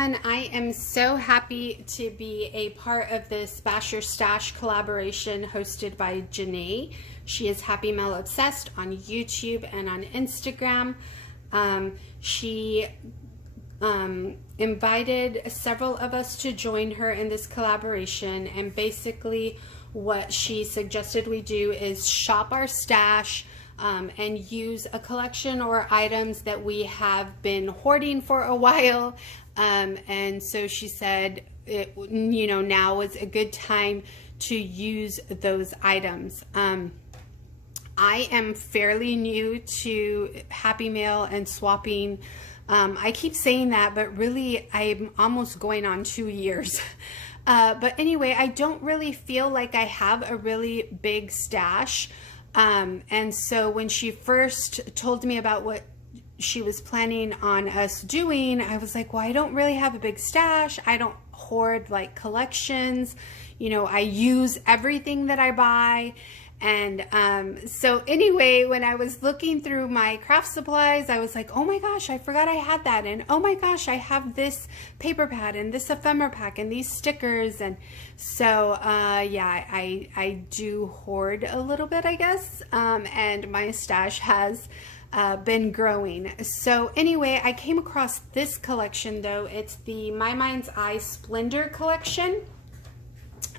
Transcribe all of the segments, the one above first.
everyone. I am so happy to be a part of this Bash Your Stash collaboration hosted by Janai. She is Happy Mail Obsessed on YouTube and on Instagram. She invited several of us to join her in this collaboration, and basically what she suggested we do is shop our stash and use a collection or items that we have been hoarding for a while. And so she said, now is a good time to use those items. I am fairly new to Happy Mail and swapping. I keep saying that, but really I'm almost going on 2 years. But anyway, I don't really feel like I have a really big stash. And so when she first told me about what she was planning on us doing, I was like, well, I don't really have a big stash. I don't hoard like collections. I use everything that I buy. And so anyway, when I was looking through my craft supplies, I was like, oh my gosh, I forgot I had that. And oh my gosh, I have this paper pad and this ephemera pack and these stickers. And so yeah, I do hoard a little bit, I guess. And my stash has been growing. So anyway, I came across this collection though. It's the My Mind's Eye Splendor collection.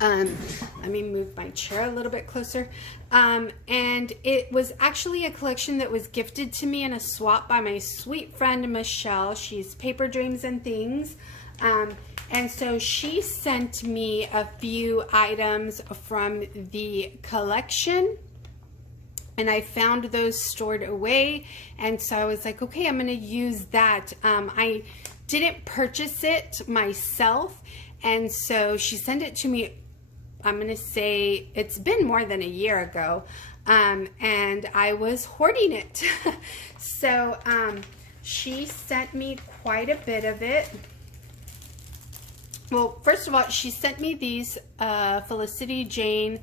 Let me move my chair a little bit closer. And it was actually a collection that was gifted to me in a swap by my sweet friend Michelle. She's Paper Dreams and Things. And so she sent me a few items from the collection, and I found those stored away. And so I was like, okay, I'm going to use that. I didn't purchase it myself. And so she sent it to me, I'm going to say it's been more than a year ago, and I was hoarding it. So she sent me quite a bit of it. Well, first of all, she sent me these Felicity Jane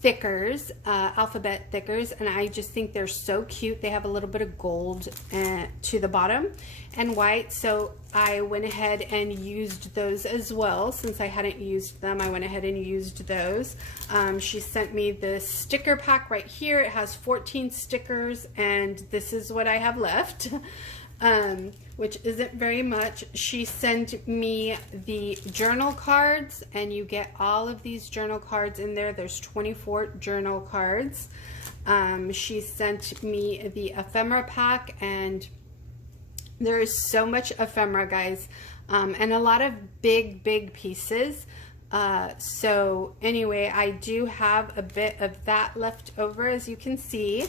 thickers, alphabet thickers, and I just think they're so cute. They have a little bit of gold to the bottom and white, so I went ahead and used those as well. Since I hadn't used them, I went ahead and used those. She sent me this sticker pack right here. It has 14 stickers, and this is what I have left. Which isn't very much. She sent me the journal cards, and you get all of these journal cards in there. There's 24 journal cards. She sent me the ephemera pack, and there is so much ephemera, guys, and a lot of big pieces. So anyway, I do have a bit of that left over, as you can see.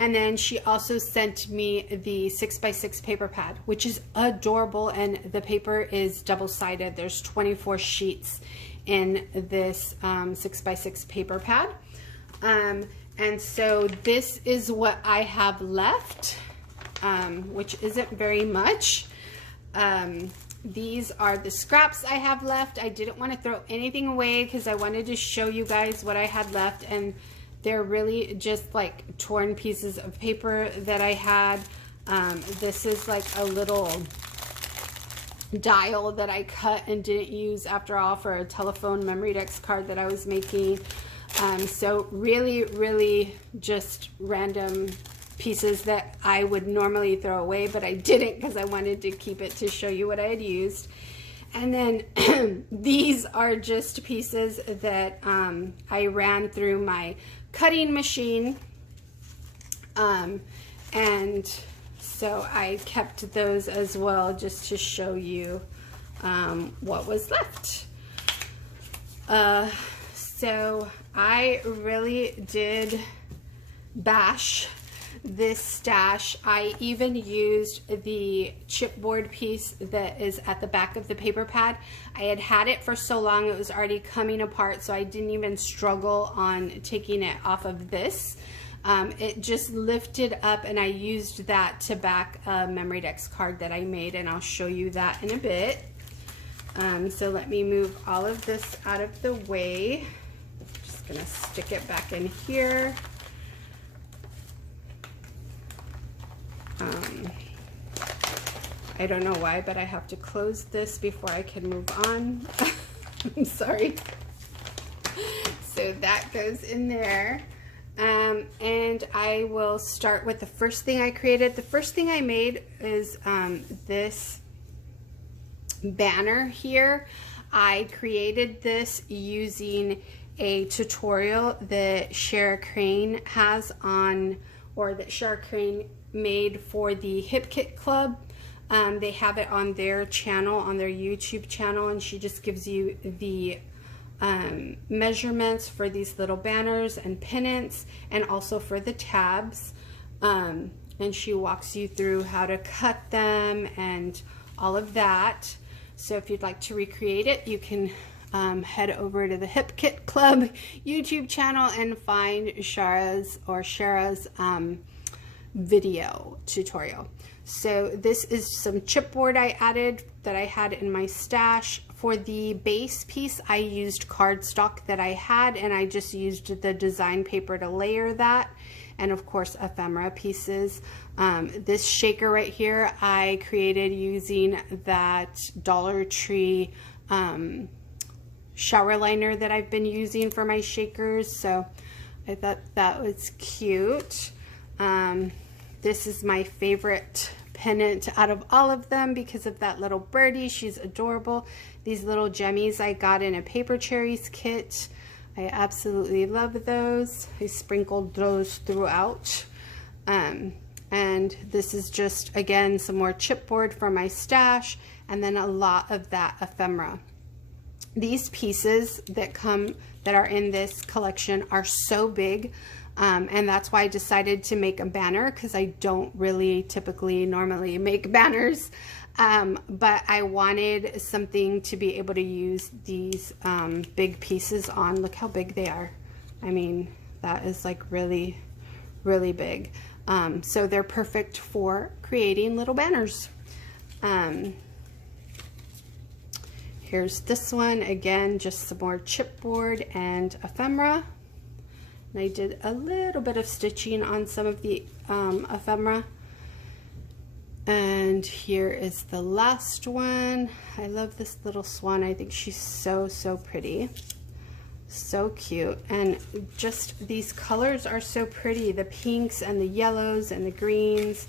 And then she also sent me the 6x6 paper pad, which is adorable, and the paper is double-sided. There's 24 sheets in this 6x6 paper pad. And so this is what I have left, which isn't very much. These are the scraps I have left. I didn't want to throw anything away because I wanted to show you guys what I had left, and they're really just like torn pieces of paper that I had. This is like a little dial that I cut and didn't use after all for a telephone memory dex card that I was making. So really just random pieces that I would normally throw away, but I didn't because I wanted to keep it to show you what I had used. And then these are just pieces that I ran through my cutting machine, and so I kept those as well just to show you what was left. So I really did bash this stash. I even used the chipboard piece that is at the back of the paper pad. I had it for so long it was already coming apart, so I didn't even struggle on taking it off of this. It just lifted up, and I used that to back a memory dex card that I made, and I'll show you that in a bit. So let me move all of this out of the way. I'm just gonna stick it back in here. I don't know why, but I have to close this before I can move on. I'm sorry. So that goes in there. And I will start with the first thing I created. The first thing I made is this banner here. I created this using a tutorial that Shara Crane has on, or that Shara Crane made for the Hip Kit Club. They have it on their channel, on their YouTube channel, and she just gives you the measurements for these little banners and pennants, and also for the tabs, and she walks you through how to cut them and all of that. So if you'd like to recreate it, you can head over to the Hip Kit Club YouTube channel and find Shara's video tutorial. So this is some chipboard I added that I had in my stash. For the base piece, I used cardstock that I had, and I just used the design paper to layer that, and of course ephemera pieces. This shaker right here I created using that Dollar Tree shower liner that I've been using for my shakers, so I thought that was cute. This is my favorite pennant out of all of them because of that little birdie. She's adorable. These little gemmies I got in a Paper Cherries kit. I absolutely love those. I sprinkled those throughout. And this is just, again, some more chipboard for my stash, and then a lot of that ephemera. These pieces that are in this collection are so big, and that's why I decided to make a banner, because I don't really typically normally make banners, but I wanted something to be able to use these big pieces on. Look how big they are. I mean, that is like really, really big. So they're perfect for creating little banners. Here's this one, again, just some more chipboard and ephemera. And I did a little bit of stitching on some of the ephemera. And here is the last one. I love this little swan. I think she's so, so pretty. So cute. And just these colors are so pretty. The pinks and the yellows and the greens.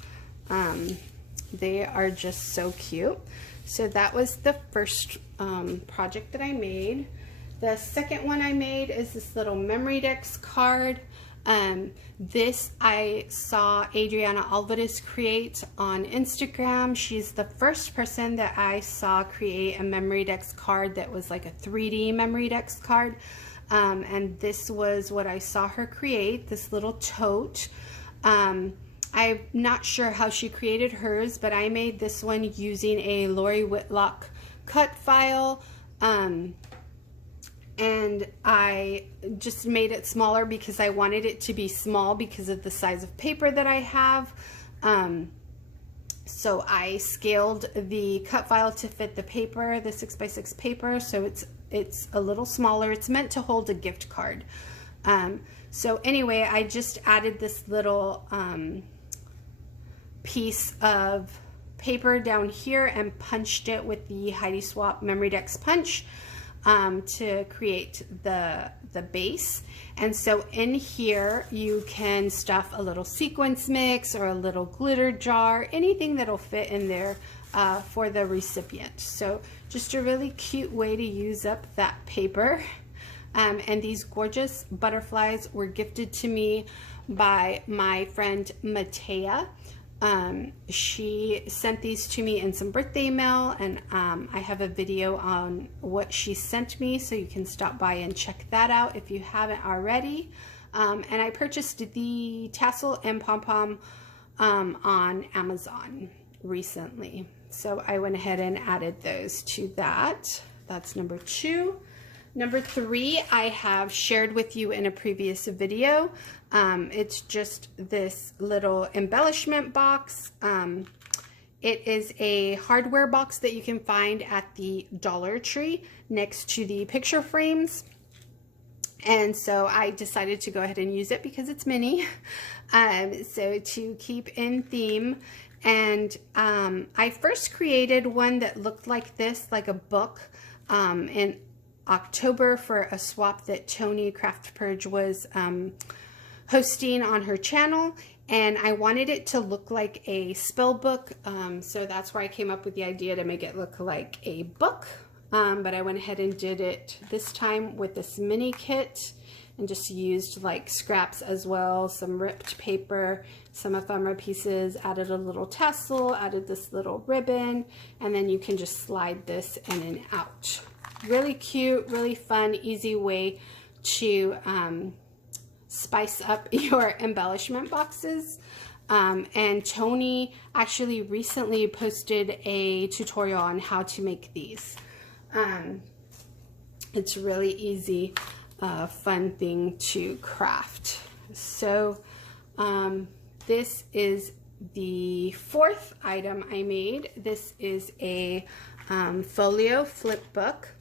They are just so cute. So that was the first project that I made. The second one I made is this little memory decks card. This I saw Adriana Alvarez create on Instagram. She's the first person that I saw create a memory decks card that was like a 3D memory decks card. And this was what I saw her create, this little tote. I'm not sure how she created hers, but I made this one using a Lori Whitlock cut file. And I just made it smaller because I wanted it to be small because of the size of paper that I have. So I scaled the cut file to fit the paper, the 6x6 paper, so it's a little smaller. It's meant to hold a gift card. So anyway, I just added this little piece of paper down here and punched it with the Heidi Swapp Memory Decks punch to create the base. And so in here you can stuff a little sequence mix or a little glitter jar, anything that'll fit in there for the recipient. So just a really cute way to use up that paper. And these gorgeous butterflies were gifted to me by my friend Matea. She sent these to me in some birthday mail, and I have a video on what she sent me, so you can stop by and check that out if you haven't already. And I purchased the tassel and pom-pom on Amazon recently, so I went ahead and added those to that. That's number 2. Number 3, I have shared with you in a previous video. It's just this little embellishment box. It is a hardware box that you can find at the Dollar Tree next to the picture frames. And so I decided to go ahead and use it because it's mini. So to keep in theme, And I first created one that looked like this, like a book, in October for a swap that Toni craftpurge was hosting on her channel, and I wanted it to look like a spell book, so that's where I came up with the idea to make it look like a book. But I went ahead and did it this time with this mini kit and just used like scraps as well, some ripped paper, some ephemera pieces, added a little tassel, added this little ribbon, and then you can just slide this in and out. Really cute, really fun, easy way to spice up your embellishment boxes. And Toni actually recently posted a tutorial on how to make these. It's really easy, fun thing to craft. So this is the fourth item I made. This is a folio flip book.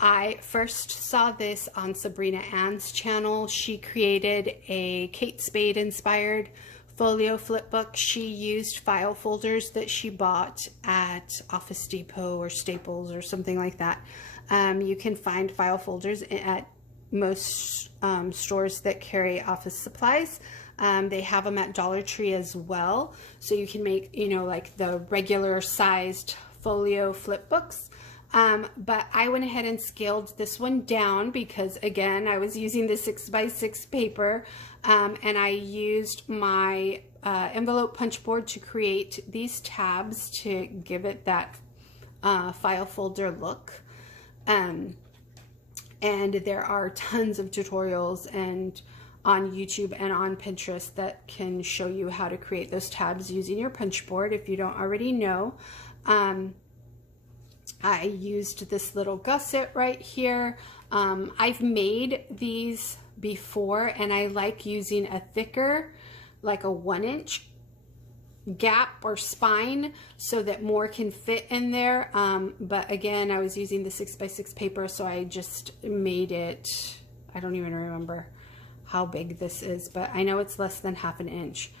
I first saw this on Sabrina Ann's channel. She created a Kate Spade inspired folio flip book. She used file folders that she bought at Office Depot or Staples or something like that. You can find file folders at most stores that carry office supplies. They have them at Dollar Tree as well. So you can make, you know, like the regular sized folio flip books. But I went ahead and scaled this one down because, again, I was using the 6x6 paper, and I used my envelope punch board to create these tabs to give it that file folder look. And there are tons of tutorials and on YouTube and on Pinterest that can show you how to create those tabs using your punch board if you don't already know. I used this little gusset right here. I've made these before, and I like using a thicker, like a 1-inch gap or spine so that more can fit in there. But again, I was using the 6x6 paper, so I just made it, I don't even remember how big this is, but I know it's less than 1/2 inch.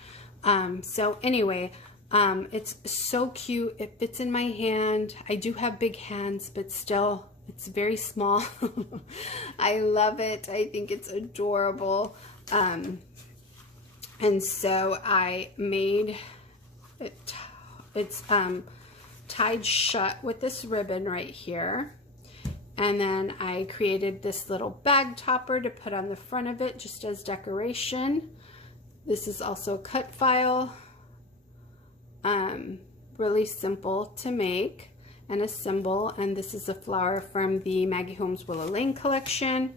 So anyway, it's so cute. It fits in my hand. I do have big hands, but still, it's very small. I love it. I think it's adorable. And so I made it, it's tied shut with this ribbon right here. And then I created this little bag topper to put on the front of it just as decoration. This is also a cut file. Really simple to make and assemble, and this is a flower from the Maggie Holmes Willow Lane collection.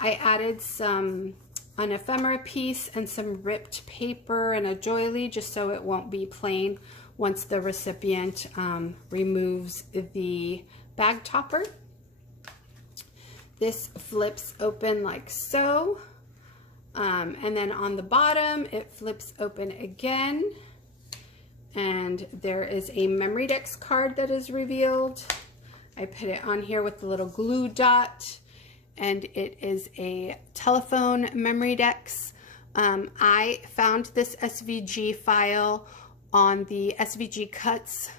I added an ephemera piece and some ripped paper and a doily just so it won't be plain once the recipient removes the bag topper. This flips open like so, and then on the bottom it flips open again. And there is a memory dex card that is revealed. I put it on here with the little glue dot, and it is a telephone memory dex. I found this SVG file on the SVGCUTS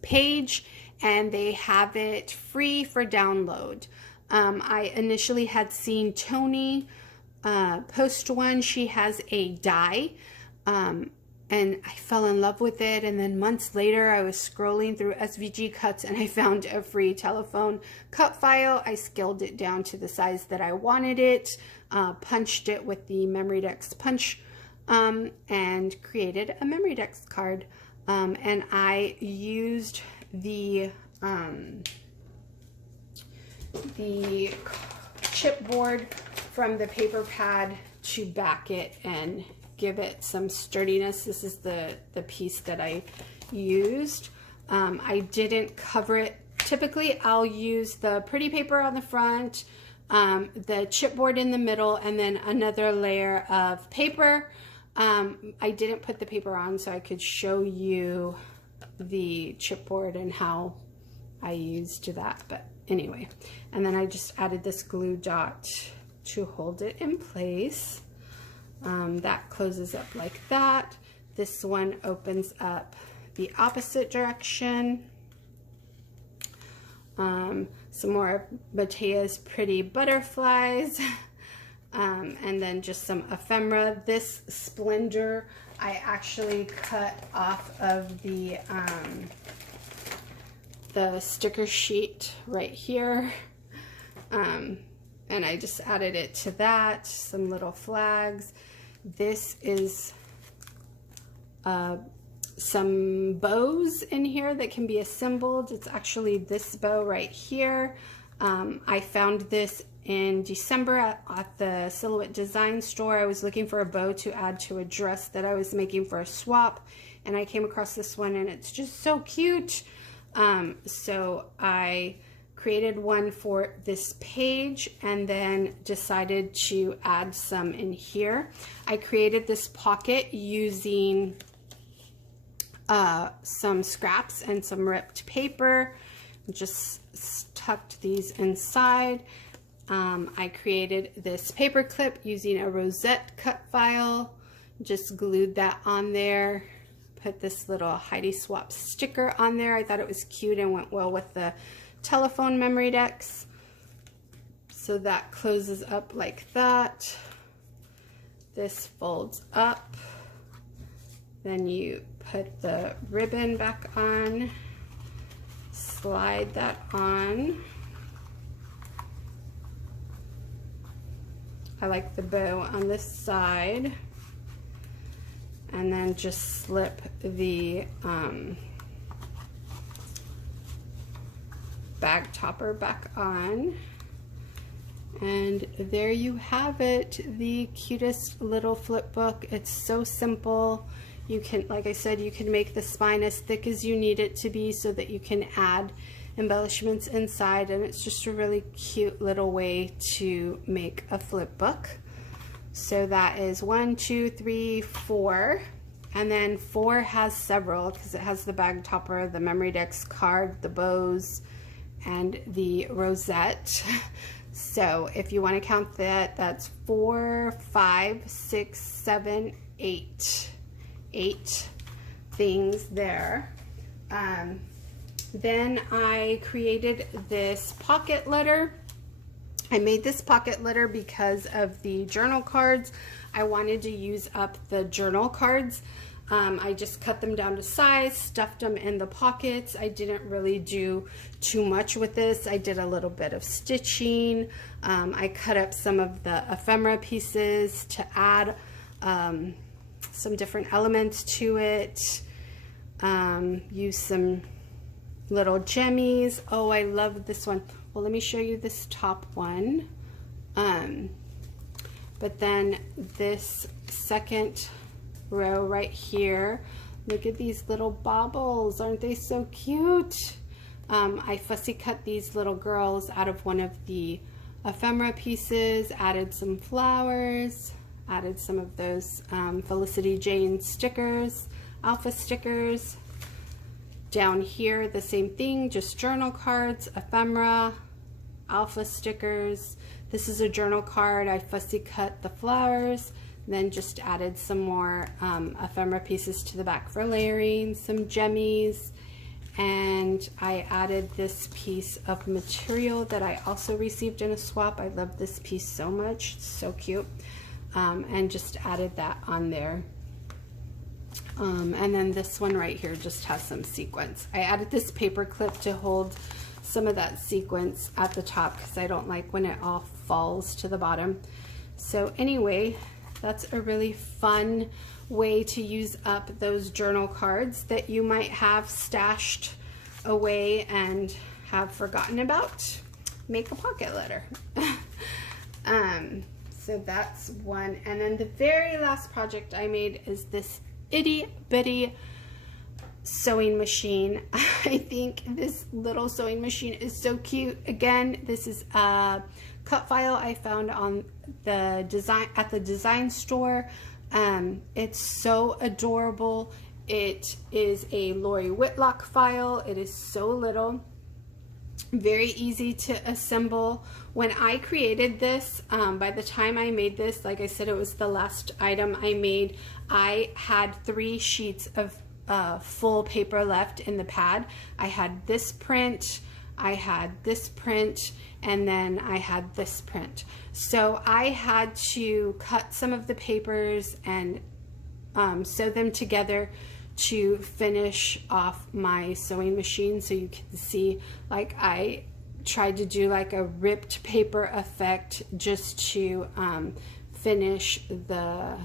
page, and they have it free for download. I initially had seen Toni post one. She has a die. And I fell in love with it, and then months later I was scrolling through SVGCUTS and I found a free telephone cut file. I scaled it down to the size that I wanted it, punched it with the memory dex punch, and created a memory dex card. And I used the chipboard from the paper pad to back it and give it some sturdiness. This is the piece that I used. I didn't cover it. Typically I'll use the pretty paper on the front, the chipboard in the middle, and then another layer of paper. I didn't put the paper on so I could show you the chipboard and how I used that, but anyway. And then I just added this glue dot to hold it in place. That closes up like that. This one opens up the opposite direction. Some more Matea's Pretty Butterflies, and then just some ephemera. This Splendor I actually cut off of the sticker sheet right here, and I just added it to that. Some little flags. This is some bows in here that can be assembled. It's actually this bow right here. I found this in December at the Silhouette Design store. I was looking for a bow to add to a dress that I was making for a swap, and I came across this one, and it's just so cute. So I created one for this page and then decided to add some in here. I created this pocket using some scraps and some ripped paper. Just tucked these inside. I created this paper clip using a rosette cut file. Just glued that on there. Put this little Heidi Swap sticker on there. I thought it was cute and went well with the telephone memory decks. So that closes up like that. This folds up. Then you put the ribbon back on, slide that on. I like the bow on this side, and then just slip the bag topper back on. And there you have it, the cutest little flip book. It's so simple. You can, like I said, you can make the spine as thick as you need it to be so that you can add embellishments inside, and it's just a really cute little way to make a flip book. So that is 1, 2, 3, 4, and then 4 has several because it has the bag topper, the memory decks card, the bows, and the rosette. So if you want to count that, that's 4, 5, 6, 7, 8. 8 things there. Then I created this pocket letter. I made this pocket letter because of the journal cards. I wanted to use up the journal cards. I just cut them down to size, stuffed them in the pockets. I didn't really do too much with this. I did a little bit of stitching. I cut up some of the ephemera pieces to add some different elements to it. Use some little jemmies. Oh, I love this one. Well, let me show you this top one. But then this second row right here, look at these little baubles. Aren't they so cute? I fussy cut these little girls out of one of the ephemera pieces, added some flowers, added some of those Felicity Jane stickers, alpha stickers. Down here, the same thing, just journal cards, ephemera, alpha stickers. This is a journal card. I fussy cut the flowers, then just added some more ephemera pieces to the back for layering, some jemmies, and I added this piece of material that I also received in a swap. I love this piece so much. It's so cute. And just added that on there. And then this one right here just has some sequins. I added this paper clip to hold some of that sequins at the top because I don't like when it all falls to the bottom. So anyway, that's a really fun way to use up those journal cards that you might have stashed away and have forgotten about. Make a pocket letter. So that's one. And then the very last project I made is this itty bitty sewing machine. I think this little sewing machine is so cute. Again, this is a cut file I found on the design store. It's so adorable. It is a Lori Whitlock file. It is so little. Very easy to assemble. When I created this, by the time I made this, like I said, it was the last item I made, I had 3 sheets of full paper left in the pad. I had this print, I had this print, and then I had this print. So I had to cut some of the papers and sew them together to finish off my sewing machine. So you can see, like, I tried to do like a ripped paper effect just to finish the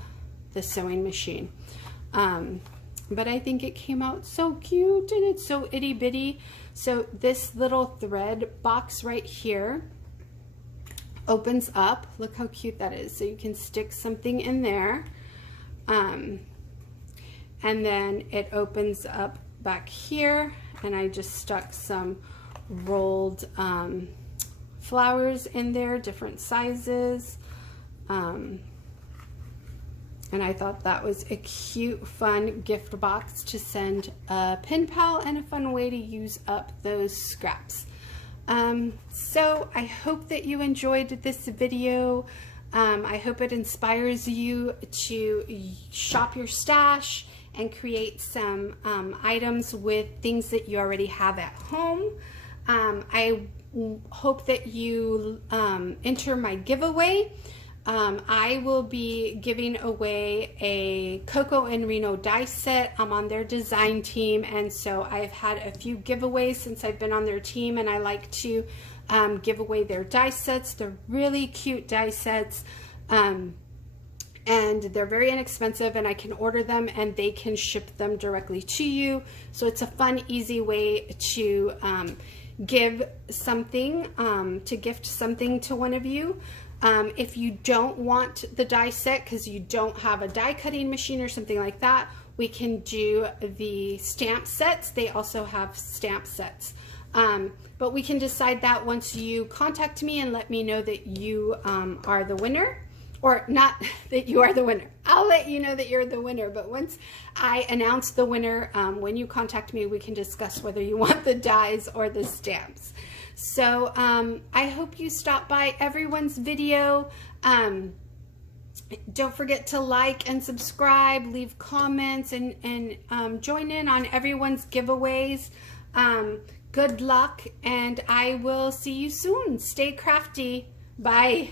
sewing machine. But I think it came out so cute, and it's so itty bitty. So this little thread box right here opens up. Look how cute that is. So you can stick something in there. And then it opens up back here, and I just stuck some rolled flowers in there, different sizes. And I thought that was a cute, fun gift box to send a pen pal, and a fun way to use up those scraps. So I hope that you enjoyed this video. I hope it inspires you to shop your stash and create some items with things that you already have at home. I hope that you enter my giveaway. I will be giving away a Coco and Reno die set. I'm on their design team, and so I've had a few giveaways since I've been on their team, and I like to give away their die sets. They're really cute die sets. And they're very inexpensive, and I can order them and they can ship them directly to you. So it's a fun, easy way to give something, to gift something to one of you. If you don't want the die set because you don't have a die cutting machine or something like that, we can do the stamp sets. They also have stamp sets. But we can decide that once you contact me and let me know that you are the winner. Or not that you are the winner. I'll let you know that you're the winner, but once I announce the winner, when you contact me, we can discuss whether you want the dies or the stamps. So I hope you stop by everyone's video. Don't forget to like and subscribe, leave comments, and join in on everyone's giveaways. Good luck, and I will see you soon. Stay crafty. Bye.